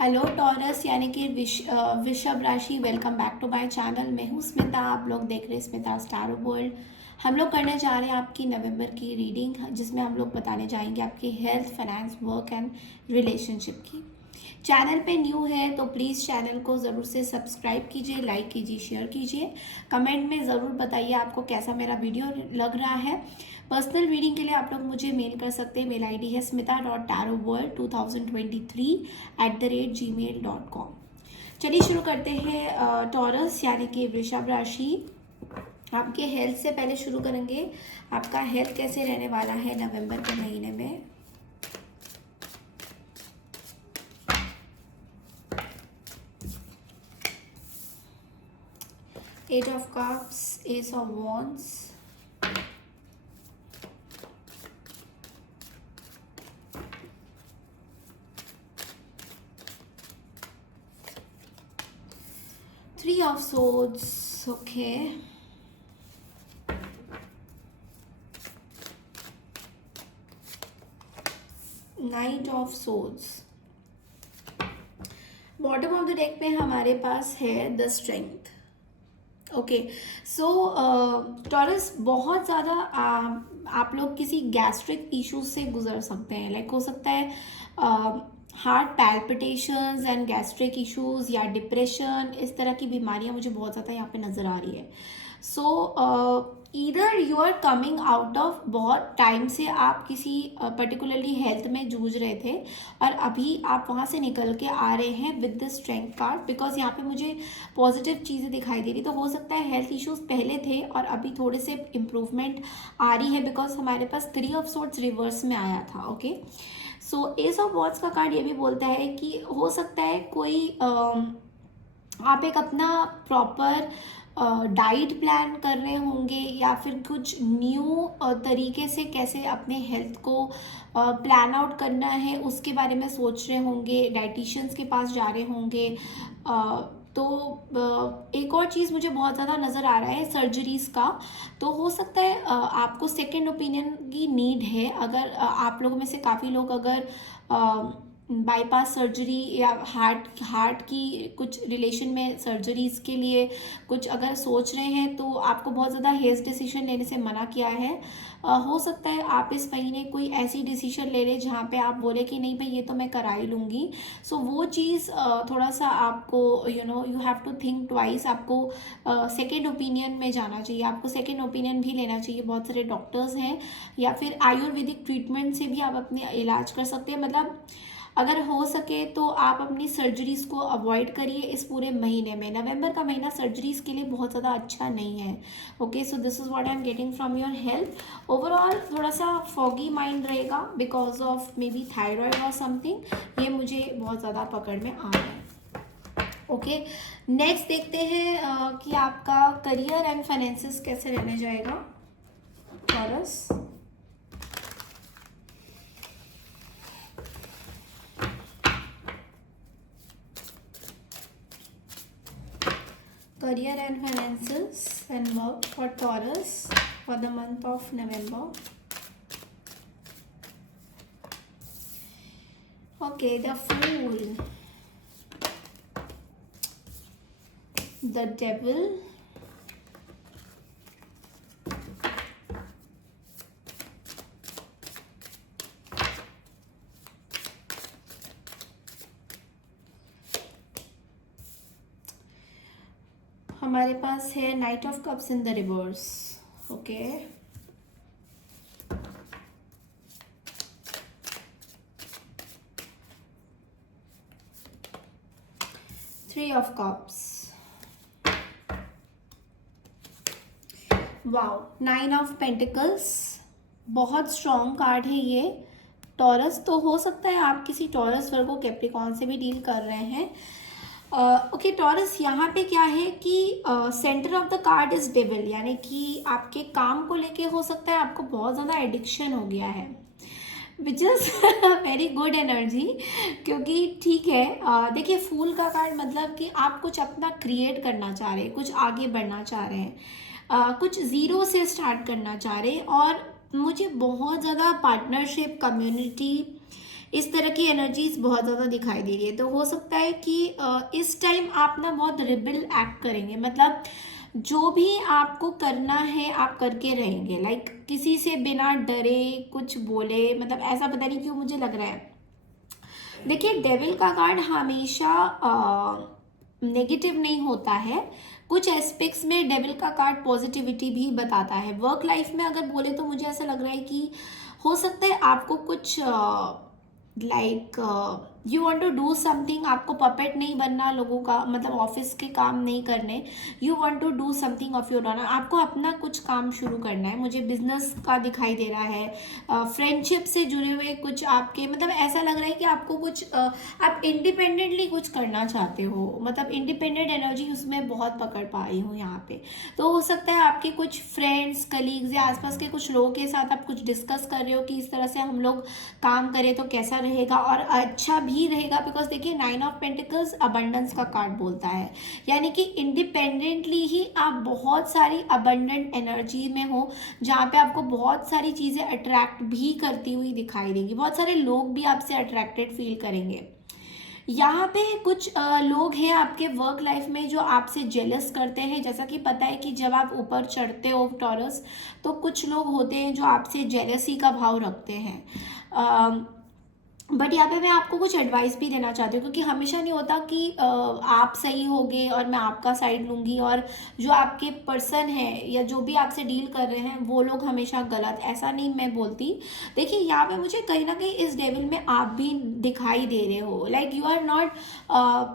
Hello taurus यानी कि वृषभ राशि, welcome back to my channel. मैं हूँ स्मिता, आप लोग देख रहे हैं स्मिता स्टार वर्ल्ड। हम लोग करने जा रहे हैं आपकी नवंबर की रीडिंग, जिसमें हम लोग बताने जाएंगे आपकी health, finance, work and relationship की। चैनल पे न्यू है तो प्लीज़ चैनल को ज़रूर से सब्सक्राइब कीजिए, लाइक कीजिए, शेयर कीजिए। कमेंट में ज़रूर बताइए आपको कैसा मेरा वीडियो लग रहा है। पर्सनल रीडिंग के लिए आप लोग मुझे मेल कर सकते हैं। मेल आईडी है smita.tarotworld2023@gmail.com। चलिए शुरू करते हैं। टॉरस यानी कि वृषभ राशि, आपके हेल्थ से पहले शुरू करेंगे। आपका हेल्थ कैसे रहने वाला है नवंबर के महीने में। Eight of cups, ace of wands, three of swords, okay, knight of swords. Bottom of the deck में हमारे पास है the strength. Okay, so Taurus, बहुत ज़्यादा आप लोग किसी गैस्ट्रिक इश्यूज से गुजर सकते हैं। लाइक हो सकता है heart palpitations and gastric issues या डिप्रेशन, इस तरह की बीमारियां मुझे बहुत ज़्यादा यहाँ पे नज़र आ रही है। So either you are coming out of, बहुत टाइम से आप किसी पर्टिकुलरली हेल्थ में जूझ रहे थे और अभी आप वहाँ से निकल के आ रहे हैं with the strength card, because यहाँ पे मुझे पॉजिटिव चीज़ें दिखाई दे रही। तो हो सकता है हेल्थ इश्यूज पहले थे और अभी थोड़े से इम्प्रूवमेंट आ रही है, बिकॉज हमारे पास थ्री ऑफ सोर्ड्स रिवर्स में आया था। Okay, so S of wands का कार्ड ये भी बोलता है कि हो सकता है कोई आप एक अपना प्रॉपर डाइट प्लान कर रहे होंगे या फिर कुछ न्यू तरीके से कैसे अपने हेल्थ को प्लान आउट करना है उसके बारे में सोच रहे होंगे, डाइटिशियंस के पास जा रहे होंगे। तो एक और चीज़ मुझे बहुत ज़्यादा नज़र आ रहा है सर्जरीज का। तो हो सकता है आपको सेकेंड ओपिनियन की नीड है। अगर आप लोगों में से काफ़ी लोग अगर बाईपास सर्जरी या हार्ट की कुछ रिलेशन में सर्जरीज के लिए कुछ अगर सोच रहे हैं तो आपको बहुत ज़्यादा हेस्ट डिसीजन लेने से मना किया है। हो सकता है आप इस महीने कोई ऐसी डिसीजन ले लें जहाँ पे आप बोले कि नहीं भाई ये तो मैं करा ही लूँगी। सो वो चीज़ थोड़ा सा आपको you have to think twice. आपको सेकेंड ओपिनियन में जाना चाहिए, आपको सेकेंड ओपिनियन भी लेना चाहिए। बहुत सारे डॉक्टर्स हैं या फिर आयुर्वेदिक ट्रीटमेंट से भी आप अपने इलाज कर सकते हैं। मतलब अगर हो सके तो आप अपनी सर्जरीज को अवॉइड करिए इस पूरे महीने में। नवंबर का महीना सर्जरीज के लिए बहुत ज़्यादा अच्छा नहीं है। Okay, so this is what I am getting from your health. Overall थोड़ा सा फॉगी माइंड रहेगा because of may be thyroid और समथिंग, ये मुझे बहुत ज़्यादा पकड़ में आ रहा है। ओके, नेक्स्ट देखते हैं कि आपका करियर एंड फाइनेंसेस कैसे रहने जाएगा taurus. Career and finances and work for Taurus for the month of November. Okay, the Fool, the Devil, हमारे पास है night of cups in the reverse. Okay, three of cups, wow, nine of pentacles. बहुत strong card है ये taurus. तो हो सकता है आप किसी टॉरस वर्गो कैप्रिकॉन से भी डील कर रहे हैं। ओके टॉरस, यहाँ पे क्या है कि centre of the card is devil, यानी कि आपके काम को लेके हो सकता है आपको बहुत ज़्यादा एडिक्शन हो गया है, which is very good energy. क्योंकि ठीक है, देखिए फूल का कार्ड मतलब कि आप कुछ अपना क्रिएट करना चाह रहे हैं, कुछ आगे बढ़ना चाह रहे हैं, कुछ ज़ीरो से स्टार्ट करना चाह रहे हैं। और मुझे बहुत ज़्यादा पार्टनरशिप, कम्युनिटी इस तरह की एनर्जीज बहुत ज़्यादा दिखाई दे रही है। तो हो सकता है कि इस टाइम आप ना बहुत रिबल एक्ट करेंगे, मतलब जो भी आपको करना है आप करके रहेंगे, लाइक किसी से बिना डरे कुछ बोले, मतलब ऐसा पता नहीं क्यों मुझे लग रहा है। देखिए, डेविल का कार्ड हमेशा नेगेटिव नहीं होता है, कुछ एस्पेक्ट्स में डेविल का कार्ड पॉजिटिविटी भी बताता है। वर्क लाइफ में अगर बोले तो मुझे ऐसा लग रहा है कि हो सकता है आपको कुछ like you want to do something, आपको पपेट नहीं बनना लोगों का, मतलब ऑफिस के काम नहीं करने, you want to do something of your own, आपको अपना कुछ काम शुरू करना है। मुझे बिजनेस का दिखाई दे रहा है, फ्रेंडशिप से जुड़े हुए कुछ आपके, मतलब ऐसा लग रहा है कि आपको कुछ आप इंडिपेंडेंटली कुछ करना चाहते हो, मतलब इंडिपेंडेंट एनर्जी उसमें बहुत पकड़ पा रही हूँ यहाँ पे। तो हो सकता है आपके कुछ फ्रेंड्स, कलीग्स या आसपास के कुछ लोगों के साथ आप कुछ डिस्कस कर रहे हो कि इस तरह से हम लोग काम करें तो कैसा रहेगा और अच्छा भी रहेगा। बिकॉज देखिए, 9 ऑफ पेंटिकल्स अबंडेंस का कार्ड बोलता है, यानी कि इंडिपेंडेंटली ही आप बहुत सारी अबंडेंट एनर्जी में हो, जहाँ पे आपको बहुत सारी चीज़ें अट्रैक्ट भी करती हुई दिखाई देंगी, बहुत सारे लोग भी आपसे अट्रैक्टेड फील करेंगे। यहाँ पे कुछ लोग हैं आपके वर्क लाइफ में जो आपसे जेलस करते हैं। जैसा कि पता है कि जब आप ऊपर चढ़ते हो टॉरस, तो कुछ लोग होते हैं जो आपसे जेलसी का भाव रखते हैं। बट यहाँ पे मैं आपको कुछ एडवाइस भी देना चाहती हूँ, क्योंकि हमेशा नहीं होता कि आप सही होगे और मैं आपका साइड लूँगी और जो आपके पर्सन है या जो भी आपसे डील कर रहे हैं वो लोग हमेशा गलत, ऐसा नहीं मैं बोलती। देखिए, यहाँ पे मुझे कहीं ना कहीं इस डेविल में आप भी दिखाई दे रहे हो, लाइक यू आर नॉट,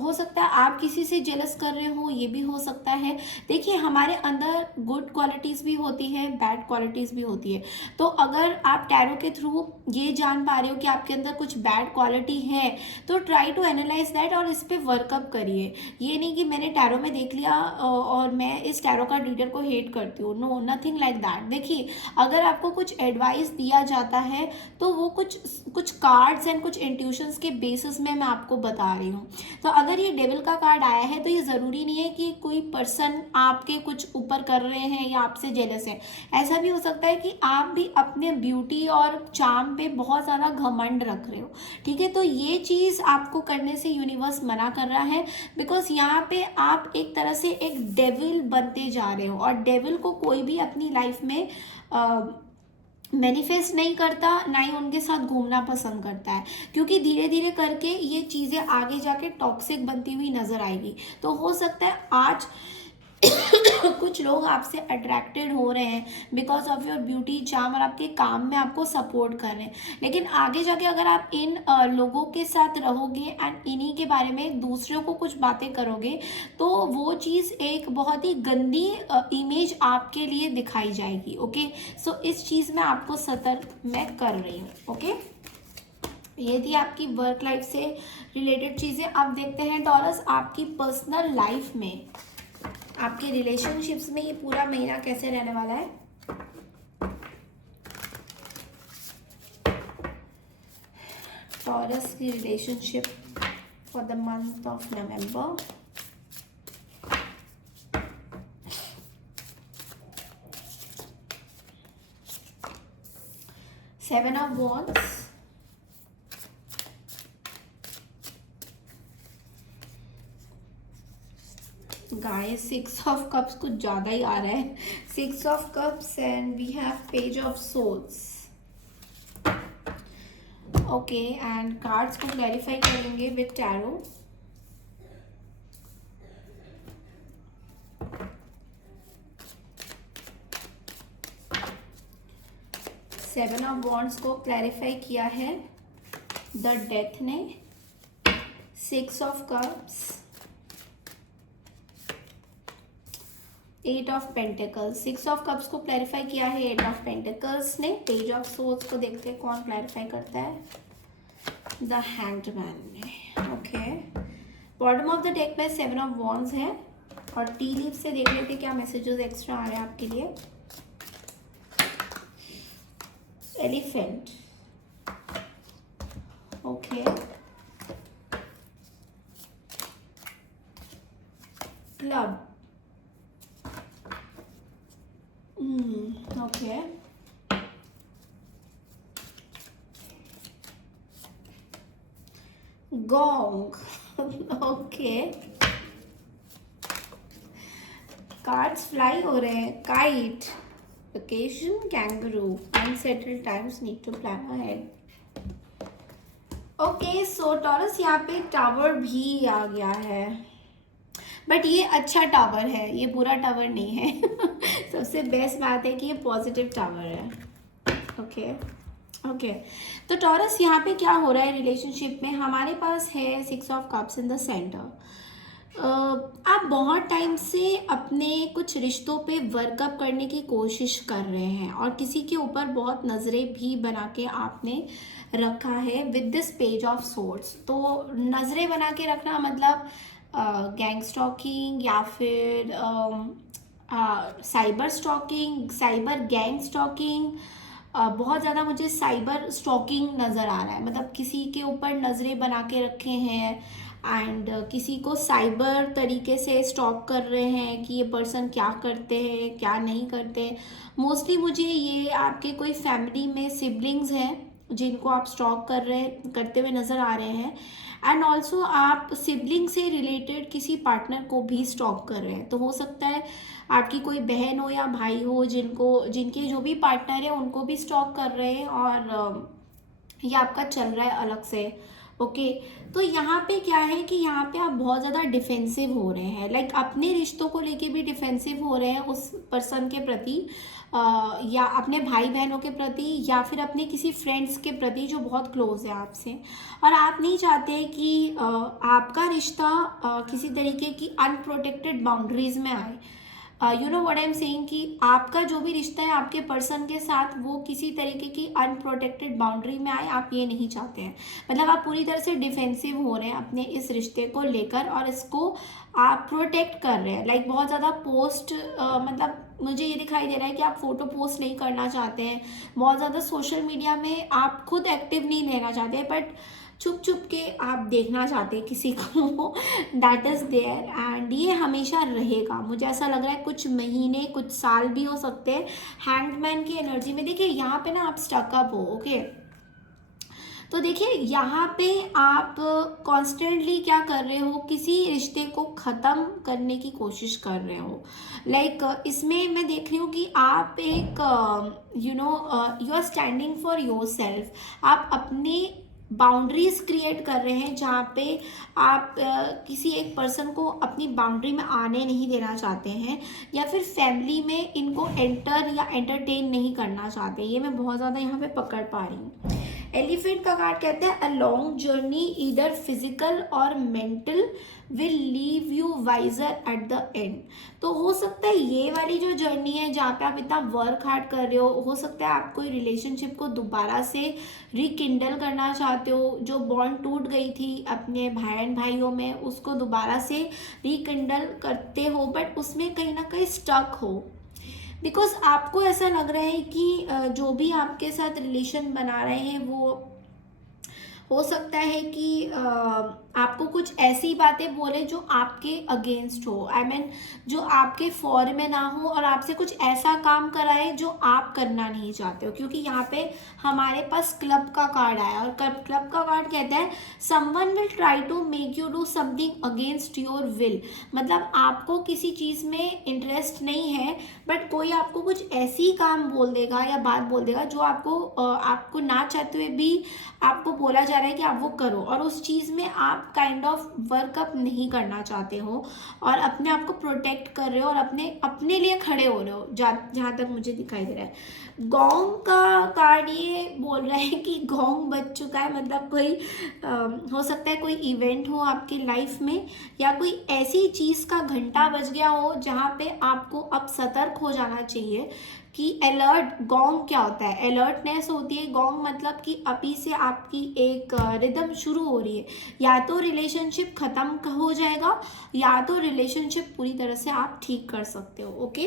हो सकता है आप किसी से जेलस कर रहे हो, ये भी हो सकता है। देखिए, हमारे अंदर गुड क्वालिटीज़ भी होती है, बैड क्वालिटीज़ भी होती है। तो अगर आप टैरो के थ्रू ये जान पा रहे हो कि आपके अंदर कुछ बैड क्वालिटी है, तो ट्राई टू एनालाइज दैट और इस पर वर्कअप करिए। ये नहीं कि मैंने टैरो में देख लिया और मैं इस टैरो का रीडर को हेट करती हूँ, नो, नथिंग लाइक दैट। देखिए, अगर आपको कुछ एडवाइस दिया जाता है तो वो कुछ कुछ कार्ड्स एंड कुछ इंट्यूशंस के बेसिस में मैं आपको बता रही हूँ। तो अगर ये डेविल का कार्ड आया है तो ये ज़रूरी नहीं है कि कोई पर्सन आपके कुछ ऊपर कर रहे हैं या आपसे जेलस है। ऐसा भी हो सकता है कि आप भी अपने ब्यूटी और चार्म पे बहुत ज़्यादा घमंड रख रहे हो, ठीक है। तो ये चीज़ आपको करने से यूनिवर्स मना कर रहा है, बिकॉज यहाँ पे आप एक तरह से एक डेविल बनते जा रहे हो, और डेविल को कोई भी अपनी लाइफ में मैनिफेस्ट नहीं करता, ना ही उनके साथ घूमना पसंद करता है, क्योंकि धीरे धीरे करके ये चीज़ें आगे जाके टॉक्सिक बनती हुई नजर आएगी। तो हो सकता है आज कुछ लोग आपसे अट्रैक्टेड हो रहे हैं because of your beauty charm और आपके काम में आपको सपोर्ट कर रहे हैं, लेकिन आगे जाके अगर आप इन लोगों के साथ रहोगे एंड इन्हीं के बारे में दूसरों को कुछ बातें करोगे, तो वो चीज़ एक बहुत ही गंदी इमेज आपके लिए दिखाई जाएगी। ओके, सो इस चीज़ में आपको सतर्क मैं कर रही हूँ। ओके, ये थी आपकी वर्क लाइफ से रिलेटेड चीज़ें। अब देखते हैं टॉरस, आपकी पर्सनल लाइफ में, आपके रिलेशनशिप्स में ये पूरा महीना कैसे रहने वाला है। टॉरस की relationship for the month of November. Seven of wands, guys, 6 of cups कुछ ज़्यादा ही आ रहा है, 6 of cups and we have page of souls. Okay, and cards को क्लैरिफाई करेंगे with tarot. Seven of wands को क्लैरिफाई किया है द डेथ ने। 6 of cups, 8 of pentacles. 6 of cups को क्लैरिफाई किया है 8 ऑफ पेंटिकल्स ने। पेज ऑफ सोर्स को देखते हैं कौन क्लैरिफाई करता है, द हैंग्ड मैन ने। Okay, bottom of the deck में 7 ऑफ वॉन्ड्स है, और टी लीफ से देख लेते क्या मैसेजेस एक्स्ट्रा आ रहे हैं आपके लिए। Elephant, okay, club, okay, gong okay, cards fly हो रहे हैं, kite, vacation, kangaroo, unsettled times, need to plan ahead. Okay so Taurus यहाँ पे टावर भी आ गया है, बट ये अच्छा टावर है, ये बुरा टावर नहीं है। सबसे बेस्ट बात है कि ये पॉजिटिव टावर है। ओके ओके, तो टॉरस यहाँ पे क्या हो रहा है रिलेशनशिप में, हमारे पास है 6 of cups in the centre. आप बहुत टाइम से अपने कुछ रिश्तों पे वर्कअप करने की कोशिश कर रहे हैं और किसी के ऊपर बहुत नज़रें भी बना के आपने रखा है with this page of swords. तो नज़रें बना के रखना मतलब गैंग स्टॉकिंग या फिर cyber stalking, cyber gang stalking, बहुत ज़्यादा मुझे साइबर स्टॉकिंग नज़र आ रहा है, मतलब किसी के ऊपर नज़रें बना के रखे हैं एंड किसी को साइबर तरीके से स्टॉक कर रहे हैं कि ये पर्सन क्या करते हैं क्या नहीं करते। मोस्टली मुझे ये आपके कोई फैमिली में सिबलिंग्स हैं जिनको आप स्टॉक करते हुए नज़र आ रहे हैं, एंड ऑल्सो आप सिबलिंग से रिलेटेड किसी पार्टनर को भी स्टॉक कर रहे हैं। तो हो सकता है आपकी कोई बहन हो या भाई हो जिनके जो भी पार्टनर है उनको भी स्टॉक कर रहे हैं और ये आपका चल रहा है अलग से। ओके तो यहाँ पे क्या है कि यहाँ पे आप बहुत ज़्यादा डिफेंसिव हो रहे हैं, लाइक अपने रिश्तों को लेके भी डिफेंसिव हो रहे हैं उस पर्सन के प्रति, या अपने भाई बहनों के प्रति, या फिर अपने किसी फ्रेंड्स के प्रति जो बहुत क्लोज है आपसे, और आप नहीं चाहते कि आपका रिश्ता किसी तरीके की अनप्रोटेक्टेड बाउंड्रीज में आए। You know what I am saying कि आपका जो भी रिश्ता है आपके पर्सन के साथ वो किसी तरीके की अनप्रोटेक्टेड बाउंड्री में आए, आप ये नहीं चाहते हैं। मतलब आप पूरी तरह से डिफेंसिव हो रहे हैं अपने इस रिश्ते को लेकर और इसको आप प्रोटेक्ट कर रहे हैं। लाइक बहुत ज़्यादा पोस्ट मतलब मुझे ये दिखाई दे रहा है कि आप फोटो पोस्ट नहीं करना चाहते हैं, बहुत ज़्यादा सोशल मीडिया में आप खुद एक्टिव नहीं रहना चाहते हैं, बट छुप छुप के आप देखना चाहते हैं किसी को, दैट इज़ देयर एंड ये हमेशा रहेगा। मुझे ऐसा लग रहा है कुछ महीने कुछ साल भी हो सकते हैं। हैंगमैन की एनर्जी में देखिए यहाँ पे ना आप स्टकअप हो। ओके तो देखिए यहाँ पे आप कॉन्स्टेंटली क्या कर रहे हो, किसी रिश्ते को ख़त्म करने की कोशिश कर रहे हो। लाइक इसमें मैं देख रही हूँ कि आप एक you are standing for your self, आप अपने बाउंड्रीज क्रिएट कर रहे हैं जहाँ पे आप किसी एक पर्सन को अपनी बाउंड्री में आने नहीं देना चाहते हैं, या फिर फैमिली में इनको एंटर या एंटरटेन नहीं करना चाहते। ये मैं बहुत ज़्यादा यहाँ पे पकड़ पा रही हूँ। एलिफेंट का कार्ड कहता है a long journey either physical और mental will leave you wiser at the end. तो हो सकता है ये वाली जो जर्नी है जहाँ पे आप इतना वर्क हार्ड कर रहे हो सकता है आप कोई रिलेशनशिप को दोबारा से रिकिंडल करना चाहते हो, जो बॉन्ड टूट गई थी अपने बहन भाइयों में उसको दोबारा से रिकिंडल करते हो, बट उसमें कहीं ना कहीं स्टक हो। बिकॉज आपको ऐसा लग रहा है कि जो भी आपके साथ रिलेशन बना रहे हैं वो हो सकता है कि आपको कुछ ऐसी बातें बोले जो आपके अगेंस्ट हो, आई मीन जो आपके फॉर में ना हो, और आपसे कुछ ऐसा काम कराए जो आप करना नहीं चाहते हो। क्योंकि यहाँ पे हमारे पास क्लब का कार्ड आया और क्लब का कार्ड कहता है someone will try to make you do something against your will. मतलब आपको किसी चीज़ में इंटरेस्ट नहीं है बट कोई आपको कुछ ऐसी काम बोल देगा या बात बोल देगा जो आपको ना चाहते हुए भी आपको बोला जा रहा है कि आप वो करो, और उस चीज़ में आप काइंड ऑफ वर्कअप नहीं करना चाहते हो और अपने आप को प्रोटेक्ट कर रहे हो और अपने लिए खड़े हो रहे हो, जहाँ तक मुझे दिखाई दे रहा है। गोंग का कार्ड ये बोल रहा है कि गोंग बज चुका है, मतलब कोई हो सकता है कोई इवेंट हो आपकी लाइफ में या कोई ऐसी चीज़ का घंटा बज गया हो जहाँ पे आपको अब सतर्क हो जाना चाहिए कि अलर्ट। गोंग क्या होता है? अलर्टनेस होती है। गोंग मतलब कि अभी से आपकी एक रिदम शुरू हो रही है, या तो रिलेशनशिप ख़त्म हो जाएगा या तो रिलेशनशिप पूरी तरह से आप ठीक कर सकते हो। ओके,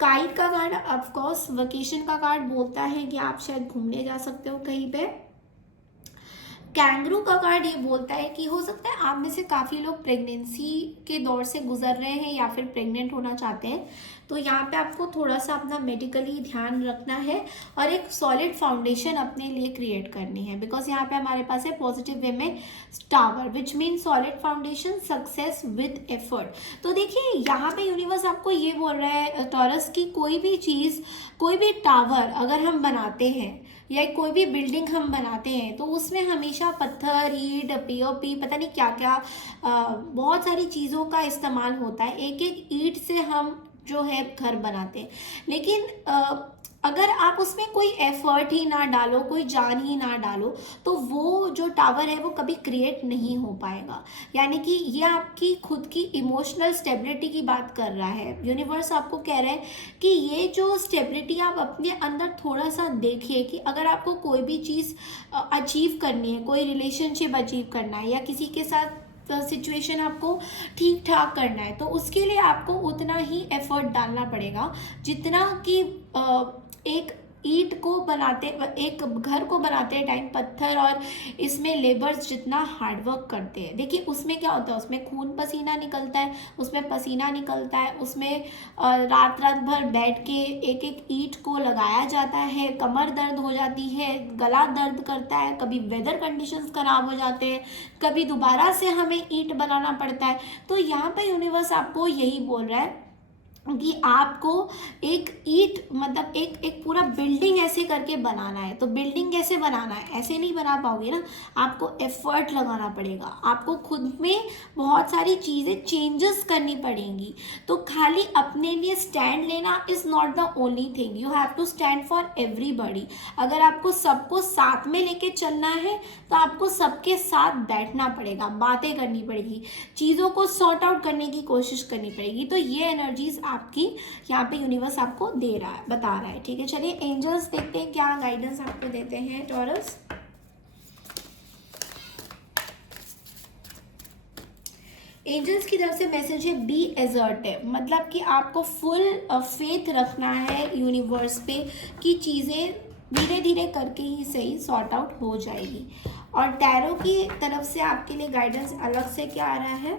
काइट का कार्ड ऑफकोर्स वेकेशन का कार्ड बोलता है कि आप शायद घूमने जा सकते हो कहीं पे। कैंगरू का कार्ड ये बोलता है कि हो सकता है आप में से काफ़ी लोग प्रेगनेंसी के दौर से गुजर रहे हैं या फिर प्रेग्नेंट होना चाहते हैं, तो यहाँ पे आपको थोड़ा सा अपना मेडिकली ध्यान रखना है और एक सॉलिड फाउंडेशन अपने लिए क्रिएट करनी है, बिकॉज यहाँ पे हमारे पास है पॉजिटिव वे में tower, which mean solid foundation, success with effort. तो देखिए यहाँ पे यूनिवर्स आपको ये बोल रहा है टॉरस की कोई भी चीज़, कोई भी टावर अगर हम बनाते हैं या कोई भी बिल्डिंग हम बनाते हैं तो उसमें हमेशा पत्थर, ईंट, पीओपी, पता नहीं क्या क्या बहुत सारी चीज़ों का इस्तेमाल होता है। एक एक ईंट से हम जो है घर बनाते हैं, लेकिन अगर आप उसमें कोई एफर्ट ही ना डालो, कोई जान ही ना डालो, तो वो जो टावर है वो कभी क्रिएट नहीं हो पाएगा। यानी कि ये आपकी खुद की इमोशनल स्टेबिलिटी की बात कर रहा है। यूनिवर्स आपको कह रहा है कि ये जो स्टेबिलिटी आप अपने अंदर थोड़ा सा देखिए कि अगर आपको कोई भी चीज़ अचीव करनी है, कोई रिलेशनशिप अचीव करना है या किसी के साथ सिचुएशन आपको ठीक ठाक करना है, तो उसके लिए आपको उतना ही एफर्ट डालना पड़ेगा जितना कि एक ईंट को बनाते, एक घर को बनाते टाइम पत्थर और इसमें लेबर्स जितना हार्डवर्क करते हैं। देखिए उसमें क्या होता है, उसमें खून पसीना निकलता है, उसमें पसीना निकलता है, उसमें रात रात भर बैठ के एक एक ईंट को लगाया जाता है, कमर दर्द हो जाती है, गला दर्द करता है, कभी वेदर कंडीशंस खराब हो जाते हैं, कभी दोबारा से हमें ईंट बनाना पड़ता है। तो यहाँ पे यूनिवर्स आपको यही बोल रहा है कि आपको एक ईंट मतलब एक पूरा बिल्डिंग ऐसे करके बनाना है। तो बिल्डिंग कैसे बनाना है, ऐसे नहीं बना पाओगे ना, आपको एफर्ट लगाना पड़ेगा, आपको खुद में बहुत सारी चीज़ें चेंजेस करनी पड़ेंगी। तो खाली अपने लिए स्टैंड लेना is not the only thing, you have to stand for everybody. अगर आपको सबको साथ में लेके चलना है तो आपको सबके साथ बैठना पड़ेगा, बातें करनी पड़ेगी, चीज़ों को सॉर्ट आउट करने की कोशिश करनी पड़ेगी। तो ये एनर्जीज आपकी यहाँ पे यूनिवर्स आपको दे रहा है, बता रहा है। ठीक है, चलिए एंजल्स देखते हैं क्या गाइडेंस आपको देते हैं टॉरस। एंजल्स की तरफ से मैसेज है बी एजर्टिव, मतलब कि आपको फुल फेथ रखना है यूनिवर्स पे कि चीज़ें धीरे धीरे करके ही सही सॉर्ट आउट हो जाएगी। और टैरो की तरफ से आपके लिए गाइडेंस अलग से क्या आ रहा है,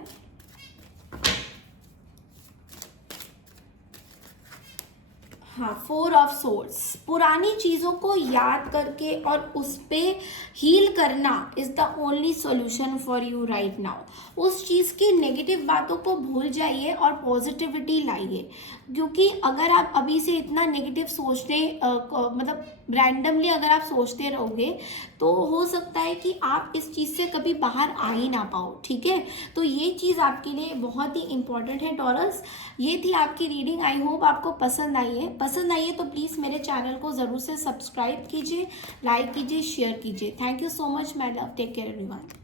हाँ, 4 ऑफ सोर्ड्स। पुरानी चीज़ों को याद करके और उस पर हील करना is the only solution for you right now. उस चीज़ की नेगेटिव बातों को भूल जाइए और पॉजिटिविटी लाइए, क्योंकि अगर आप अभी से इतना नेगेटिव सोचते मतलब रैंडमली अगर आप सोचते रहोगे तो हो सकता है कि आप इस चीज़ से कभी बाहर आ ही ना पाओ। ठीक है, तो ये चीज़ आपके लिए बहुत ही इंपॉर्टेंट है टॉरस। ये थी आपकी रीडिंग, आई होप आपको पसंद आई है। पसंद आई है तो प्लीज़ मेरे चैनल को ज़रूर से सब्सक्राइब कीजिए, लाइक कीजिए, शेयर कीजिए। Thank you so much my love, take care everyone.